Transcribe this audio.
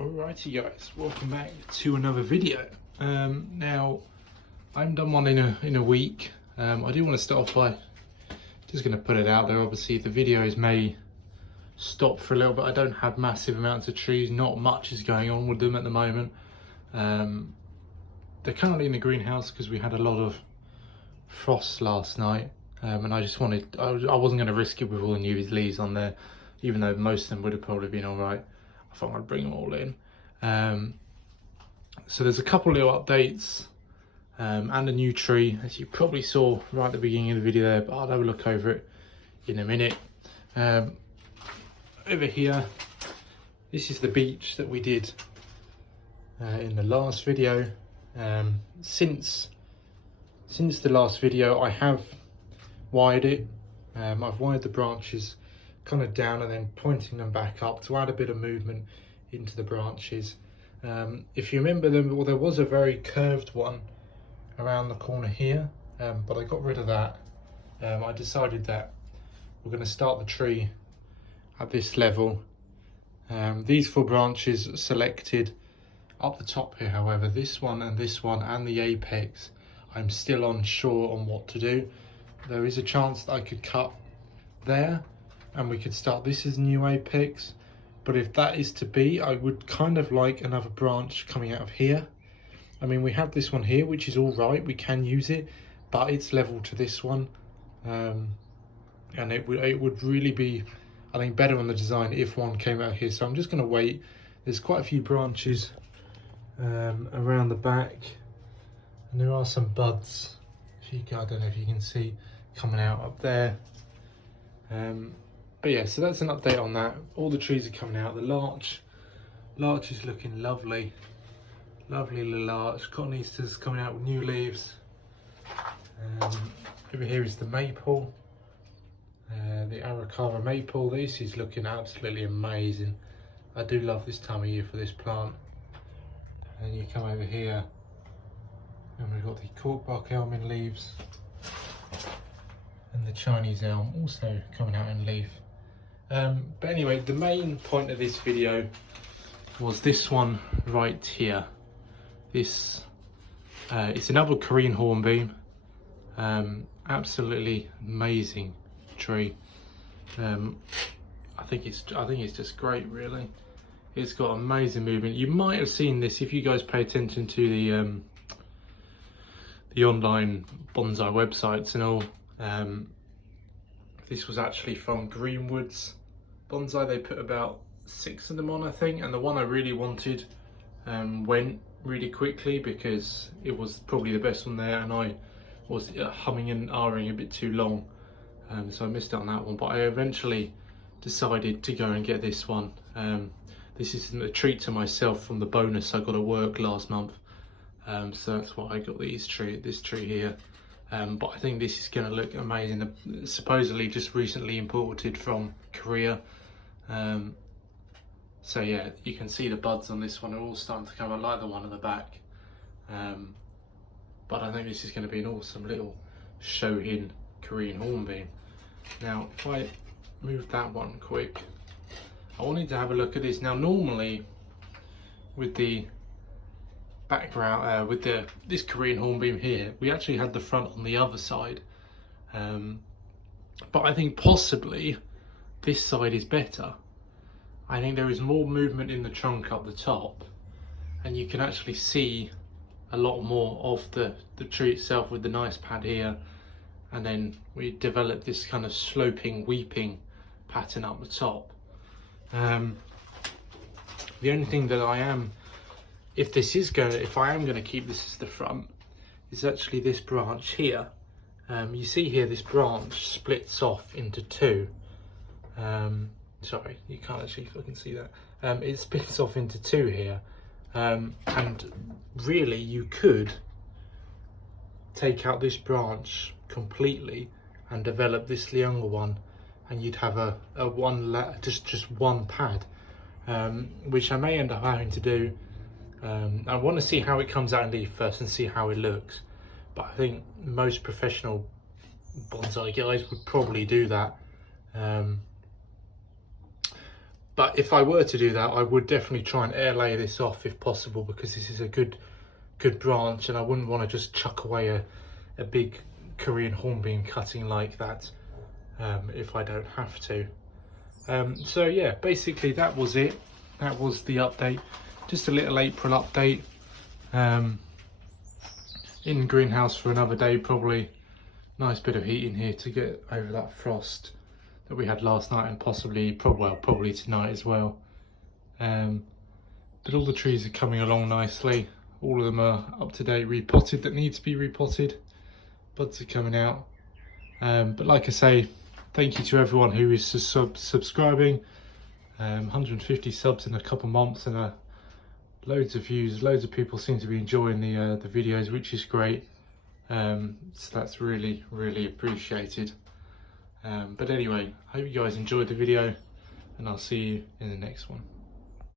Alrighty guys, welcome back to another video. Now I haven't done one in a week. I do want to start off by just going to put it out there. Obviously the videos may stop for a little bit. I don't have massive amounts of trees, not much is going on with them at the moment. They're currently in the greenhouse because we had a lot of frost last night, and I just wanted, I wasn't going to risk it with all the new leaves on there, even though most of them would have probably been alright. I thought I'd bring them all in. So there's a couple little updates and a new tree, as you probably saw right at the beginning of the video there, but I'll have a look over it in a minute. Over here, this is the beach that we did in the last video. Since the last video I have wired it. I've wired the branches kind of down and then pointing them back up to add a bit of movement into the branches. If you remember them, well, there was a very curved one around the corner here, but I got rid of that. I decided that we're going to start the tree at this level. These 4 branches selected up the top here, however, this one and the apex, I'm still unsure on what to do. There is a chance that I could cut there and we could start this as new apex, but if that is to be, I would kind of like another branch coming out of here. I mean, we have this one here, which is all right, we can use it, but it's level to this one, and it would really be, I think, better on the design if one came out here. So I'm just going to wait. There's quite a few branches around the back, and there are some buds, I don't know if you can see, coming out up there. But yeah, so that's an update on that. All the trees are coming out. The larch is looking lovely. Lovely little larch. Cotoneaster's coming out with new leaves. Over here is the maple. The Araucaria maple. This is looking absolutely amazing. I do love this time of year for this plant. And then you come over here and we've got the corkbark elm in leaves. And the Chinese elm also coming out in leaf. But anyway, the main point of this video was this one right here. This it's another Korean hornbeam. Absolutely amazing tree. I think it's just great, really. It's got amazing movement. You might have seen this if you guys pay attention to the online bonsai websites and all. This was actually from Greenwood's Bonsai. They put about 6 of them on, I think, and the one I really wanted went really quickly because it was probably the best one there, and I was humming and ahhing a bit too long, so I missed out on that one. But I eventually decided to go and get this one. This is a treat to myself from the bonus I got at work last month, so that's why I got this tree here. But I think this is going to look amazing. Supposedly just recently imported from Korea. So yeah, you can see the buds on this one are all starting to come. I like the one at the back. But I think this is going to be an awesome little show-in Korean hornbeam. Now, if I move that one quick, I wanted to have a look at this. Now, normally with the background, with this Korean hornbeam here, we actually had the front on the other side, but I think possibly this side is better. I think there is more movement in the trunk up the top, and you can actually see a lot more of the tree itself with the nice pad here, and then we developed this kind of sloping weeping pattern up the top. The only thing that I am, if I am going to keep this as the front, is actually this branch here. You see here, this branch splits off into 2. Sorry, you can't actually fucking see that. It splits off into 2 here, and really you could take out this branch completely and develop this younger one, and you'd have just one pad, which I may end up having to do. I want to see how it comes out in leaf first and see how it looks, but I think most professional bonsai guys would probably do that. But if I were to do that, I would definitely try and air lay this off if possible, because this is a good branch, and I wouldn't want to just chuck away a big Korean hornbeam cutting like that if I don't have to. So yeah, basically that was it. That was the update. Just a little April update. In the greenhouse for another day probably. Nice bit of heat in here to get over that frost that we had last night, and possibly tonight as well. But all the trees are coming along nicely. All of them are up to date, repotted that need to be repotted. Buds are coming out. But like I say, thank you to everyone who is subscribing. 150 subs in a couple months, and loads of views. Loads of people seem to be enjoying the videos, which is great. So that's really appreciated. But anyway, I hope you guys enjoyed the video, and I'll see you in the next one.